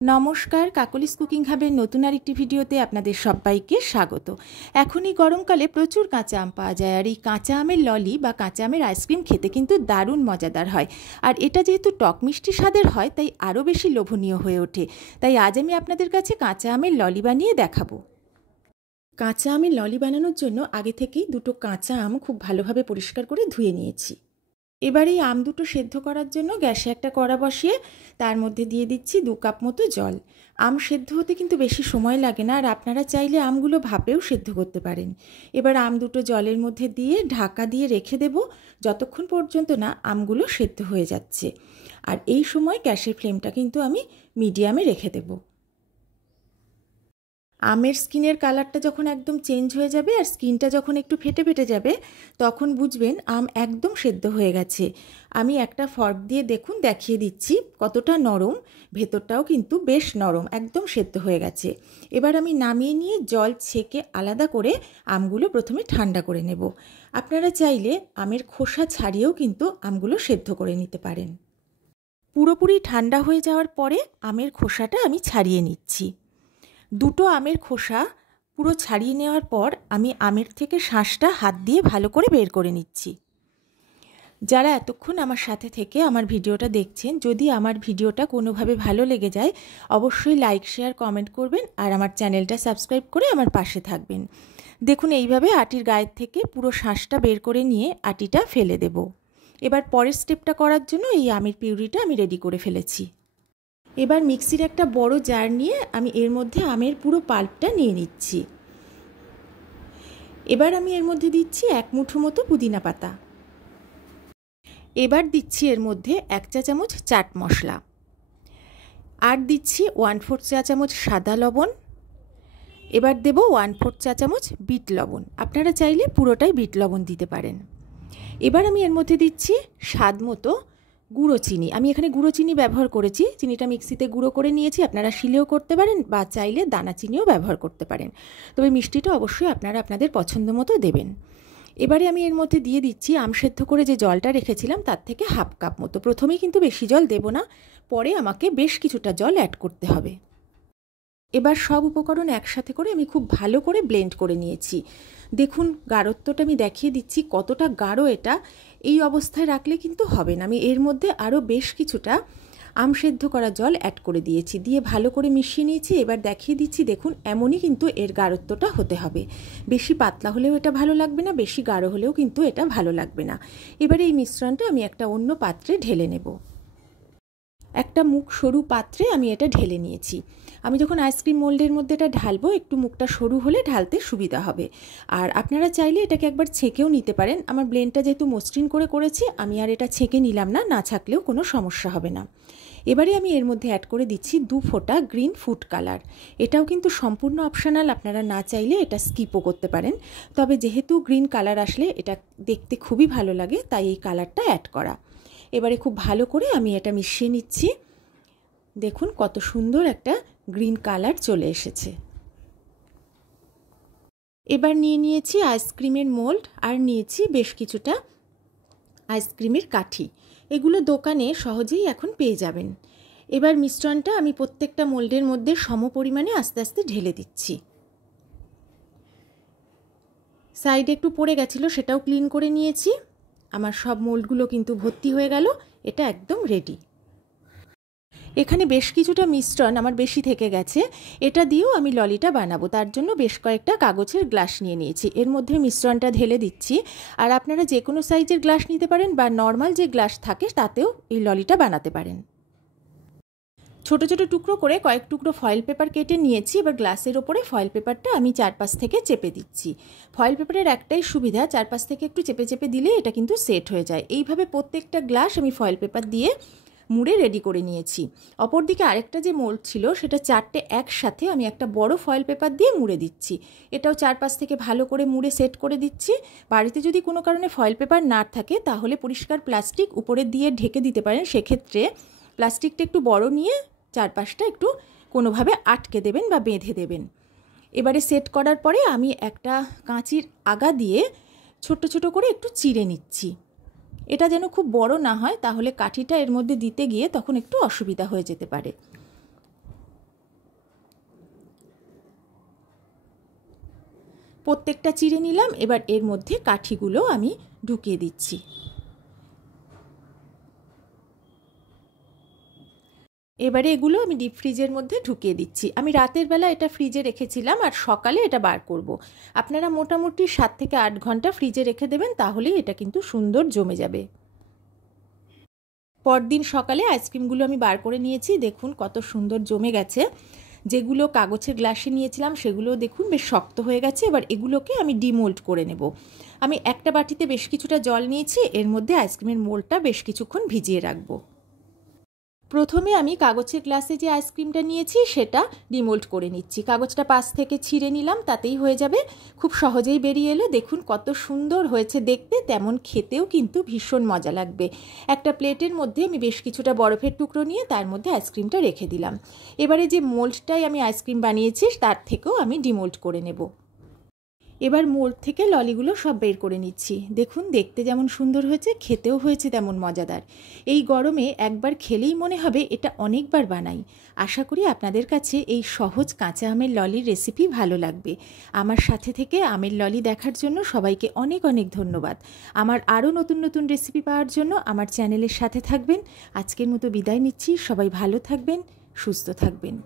নমস্কার, কাকলিস কুকিং হাবের নতুন আরেকটি ভিডিওতে আপনাদের সবাইকে স্বাগত। এখন এই গরমকালে প্রচুর কাঁচা আম পাওয়া যায়, আর এই কাঁচা আমের ললি বা কাঁচা আমের আইসক্রিম খেতে কিন্তু দারুণ মজাদার হয়। আর এটা যেহেতু টক মিষ্টি স্বাদের হয়, তাই আরও বেশি লোভনীয় হয়ে ওঠে। তাই আজ আমি আপনাদের কাছে কাঁচা আমের ললি বানিয়ে দেখাবো। কাঁচা আমের ললি বানানোর জন্য আগে থেকেই দুটো কাঁচা আম খুব ভালোভাবে পরিষ্কার করে ধুয়ে নিয়েছি। এবার এই আম দুটো সেদ্ধ করার জন্য গ্যাসে একটা কড়া বসিয়ে তার মধ্যে দিয়ে দিচ্ছি 2 কাপ মতো জল। আম সেদ্ধ হতে কিন্তু বেশি সময় লাগে না, আর আপনারা চাইলে আমগুলো ভাপেও সেদ্ধ করতে পারেন। এবার আম দুটো জলের মধ্যে দিয়ে ঢাকা দিয়ে রেখে দেব যতক্ষণ পর্যন্ত না আমগুলো সেদ্ধ হয়ে যাচ্ছে। আর এই সময় গ্যাসের ফ্লেমটা কিন্তু আমি মিডিয়ামে রেখে দেব। আমের স্কিনের কালারটা যখন একদম চেঞ্জ হয়ে যাবে আর স্কিনটা যখন একটু ফেটে ফেটে যাবে, তখন বুঝবেন আম একদম সেদ্ধ হয়ে গেছে। আমি একটা ফর্ক দিয়ে দেখিয়ে দিচ্ছি কতটা নরম, ভেতরটাও কিন্তু বেশ নরম, একদম সেদ্ধ হয়ে গেছে। এবার আমি নামিয়ে নিয়ে জল ছেঁকে আলাদা করে আমগুলো প্রথমে ঠান্ডা করে নেব। আপনারা চাইলে আমের খোসা ছাড়িয়েও কিন্তু আমগুলো সেদ্ধ করে নিতে পারেন। পুরোপুরি ঠান্ডা হয়ে যাওয়ার পরে আমের খোসাটা আমি ছাড়িয়ে নিচ্ছি। দুটো আমের খোসা পুরো ছাড়িয়ে নেওয়ার পর আমি আমের থেকে শাঁসটা হাত দিয়ে ভালো করে বের করে নিচ্ছি। যারা এতক্ষণ আমার সাথে থেকে আমার ভিডিওটা দেখছেন, যদি আমার ভিডিওটা কোনোভাবে ভালো লেগে যায় অবশ্যই লাইক, শেয়ার, কমেন্ট করবেন আর আমার চ্যানেলটা সাবস্ক্রাইব করে আমার পাশে থাকবেন। দেখুন, এইভাবে আটির গায়ের থেকে পুরো শাঁসটা বের করে নিয়ে আটিটা ফেলে দেব। এবার পরের স্টেপটা করার জন্য এই আমের পিউরিটা আমি রেডি করে ফেলেছি। এবার মিক্সির একটা বড় জার নিয়ে আমি এর মধ্যে আমের পুরো পাল্পটা নিয়ে নিচ্ছি। এবার আমি এর মধ্যে দিচ্ছি 1 মুঠো মতো পুদিনা পাতা। এবার দিচ্ছি এর মধ্যে 1 চা চামচ চাট মশলা, আর দিচ্ছি 1/4 চা চামচ সাদা লবণ। এবার দেব 1/4 চা চামচ বিট লবণ, আপনারা চাইলে পুরোটাই বিট লবণ দিতে পারেন। এবার আমি এর মধ্যে দিচ্ছি স্বাদ মতো গুঁড়ো চিনি। আমি এখানে গুঁড়ো চিনি ব্যবহার করেছি, চিনিটা মিক্সিতে গুঁড়ো করে নিয়েছি, আপনারা শিলেও করতে পারেন বা চাইলে দানা চিনিও ব্যবহার করতে পারেন, তবে মিষ্টিটা অবশ্যই আপনারা আপনাদের পছন্দ মতো দেবেন। এবারে আমি এর মধ্যে দিয়ে দিচ্ছি আম সেদ্ধ করে যে জলটা রেখেছিলাম তার থেকে 1/2 কাপ মতো। প্রথমেই কিন্তু বেশি জল দেব না, পরে আমাকে বেশ কিছুটা জল অ্যাড করতে হবে। এবার সব উপকরণ একসাথে করে আমি খুব ভালো করে ব্লেন্ড করে নিয়েছি। দেখুন, গাঢ়ত্বটা আমি দেখিয়ে দিচ্ছি কতটা গাঢ় এটা। এই অবস্থায় রাখলে কিন্তু হবে না। আমি এর মধ্যে আরও বেশ কিছুটা আম সেদ্ধ করা জল অ্যাড করে দিয়েছি, দিয়ে ভালো করে মিশিয়ে নিয়েছি। এবার দেখিয়ে দিচ্ছি, দেখুন এমনই কিন্তু এর গাঢ়ত্বটা হতে হবে। বেশি পাতলা হলেও এটা ভালো লাগবে না, বেশি গাঢ় হলেও কিন্তু এটা ভালো লাগবে না। এবারে এই মিশ্রণটা আমি একটা অন্য পাত্রে ঢেলে নেব। একটা মুখ সরু পাত্রে আমি এটা ঢেলে নিয়েছি। আমি যখন আইসক্রিম মোল্ডের মধ্যে এটা ঢালবো, একটু মুখটা সরু হলে ঢালতে সুবিধা হবে। আর আপনারা চাইলে এটাকে একবার ছেঁকেও নিতে পারেন। আমার ব্লেন্ডটা যেহেতু মসৃণ করে করেছি, আমি আর এটা ছেঁকে নিলাম না, না ছাকলেও কোনো সমস্যা হবে না। এবারে আমি এর মধ্যে অ্যাড করে দিচ্ছি 2 ফোঁটা গ্রিন ফুড কালার। এটাও কিন্তু সম্পূর্ণ অপশনাল, আপনারা না চাইলে এটা স্কিপও করতে পারেন, তবে যেহেতু গ্রিন কালার আসলে এটা দেখতে খুবই ভালো লাগে, তাই এই কালারটা অ্যাড করা। এবারে খুব ভালো করে আমি এটা মিশিয়ে নিচ্ছি। দেখুন কত সুন্দর একটা গ্রিন কালার চলে এসেছে। এবার নিয়ে নিয়েছি আইসক্রিমের মোল্ড, আর নিয়েছি বেশ কিছুটা আইসক্রিমের কাঠি। এগুলো দোকানে সহজেই এখন পেয়ে যাবেন। এবার মিশ্রণটা আমি প্রত্যেকটা মোল্ডের মধ্যে সম পরিমাণে আস্তে আস্তে ঢেলে দিচ্ছি। সাইডে একটু পড়ে গেছিলো, সেটাও ক্লিন করে নিয়েছি। আমার সব মোল্ডগুলো কিন্তু ভর্তি হয়ে গেল, এটা একদম রেডি। এখানে বেশ কিছুটা মিশ্রণ আমার বেশি থেকে গেছে, এটা দিয়েও আমি ললিটা বানাবো। তার জন্য বেশ কয়েকটা কাগজের গ্লাস নিয়ে নিয়েছি, এর মধ্যে মিশ্রণটা ঢেলে দিচ্ছি। আর আপনারা যে কোনো সাইজের গ্লাস নিতে পারেন, বা নর্মাল যে গ্লাস থাকে তাতেও এই ললিটা বানাতে পারেন। ছোট ছোট টুকরো করে কয়েক টুকরো ফয়েল পেপার কেটে নিয়েছি। এবার গ্লাসের ওপরে ফয়েল পেপারটা আমি চারপাশ থেকে চেপে দিচ্ছি। ফয়েল পেপারের একটাই সুবিধা, চারপাশ থেকে একটু চেপে চেপে দিলে এটা কিন্তু সেট হয়ে যায়। এইভাবে প্রত্যেকটা গ্লাস আমি ফয়েল পেপার দিয়ে মুড়ে রেডি করে নিয়েছি। অপরদিকে আরেকটা যে মোল্ড ছিল, সেটা 4টে একসাথে আমি একটা বড় ফয়েল পেপার দিয়ে মুড়ে দিচ্ছি। এটাও চারপাশ থেকে ভালো করে মুড়ে সেট করে দিচ্ছি। বাড়িতে যদি কোনো কারণে ফয়েল পেপার না থাকে, তাহলে পরিষ্কার প্লাস্টিক উপরে দিয়ে ঢেকে দিতে পারেন। সেক্ষেত্রে প্লাস্টিকটা একটু বড় নিয়ে চারপাশটা একটু কোনোভাবে আটকে দেবেন বা বেঁধে দেবেন। এবারে সেট করার পরে আমি একটা কাঁচির আগা দিয়ে ছোট ছোট করে একটু চিড়ে নিচ্ছি। এটা যেন খুব বড় না হয়, তাহলে কাঠিটা এর মধ্যে দিতে গিয়ে তখন একটু অসুবিধা হয়ে যেতে পারে। প্রত্যেকটা চিড়ে নিলাম। এবার এর মধ্যে কাঠিগুলো আমি ঢুকিয়ে দিচ্ছি। এবারে এগুলো আমি ডিপ ফ্রিজের মধ্যে ঢুকিয়ে দিচ্ছি। আমি রাতের বেলা এটা ফ্রিজে রেখেছিলাম আর সকালে এটা বার করব। আপনারা মোটামুটি 7 থেকে 8 ঘন্টা ফ্রিজে রেখে দেবেন, তাহলেই এটা কিন্তু সুন্দর জমে যাবে। পরদিন সকালে আইসক্রিমগুলো আমি বার করে নিয়েছি, দেখুন কত সুন্দর জমে গেছে। যেগুলো কাগজের গ্লাসে নিয়েছিলাম সেগুলো দেখুন বেশ শক্ত হয়ে গেছে। এবার এগুলোকে আমি ডিমোল্ড করে নেব। আমি একটা বাটিতে বেশ কিছুটা জল নিয়েছি, এর মধ্যে আইসক্রিমের মোল্ডটা বেশ কিছুক্ষণ ভিজিয়ে রাখবো। প্রথমে আমি কাগজের গ্লাসে যে আইসক্রিমটা নিয়েছি সেটা ডিমোল্ড করে নিচ্ছি। কাগজটা পাশ থেকে ছিঁড়ে নিলাম, তাতেই হয়ে যাবে। খুব সহজেই বেরিয়ে এলো। দেখুন কত সুন্দর হয়েছে দেখতে, তেমন খেতেও কিন্তু ভীষণ মজা লাগবে। একটা প্লেটের মধ্যে আমি বেশ কিছুটা বরফের টুকরো নিয়ে তার মধ্যে আইসক্রিমটা রেখে দিলাম। এবারে যে মোল্ডটাই আমি আইসক্রিম বানিয়েছি তার থেকেও আমি ডিমোল্ড করে নেব। এবার মোল্ড থেকে ললিগুলো সব বের করে নিচ্ছি। দেখুন দেখতে যেমন সুন্দর হয়েছে, খেতেও হয়েছে তেমন মজাদার। এই গরমে একবার খেলেই মনে হবে এটা অনেকবার বানাই। আশা করি আপনাদের কাছে এই সহজ কাঁচা আমের ললির রেসিপি ভালো লাগবে। আমার সাথে থেকে আমের ললি দেখার জন্য সবাইকে অনেক অনেক ধন্যবাদ। আমার আরও নতুন নতুন রেসিপি পাওয়ার জন্য আমার চ্যানেলের সাথে থাকবেন। আজকের মতো বিদায় নিচ্ছি। সবাই ভালো থাকবেন, সুস্থ থাকবেন।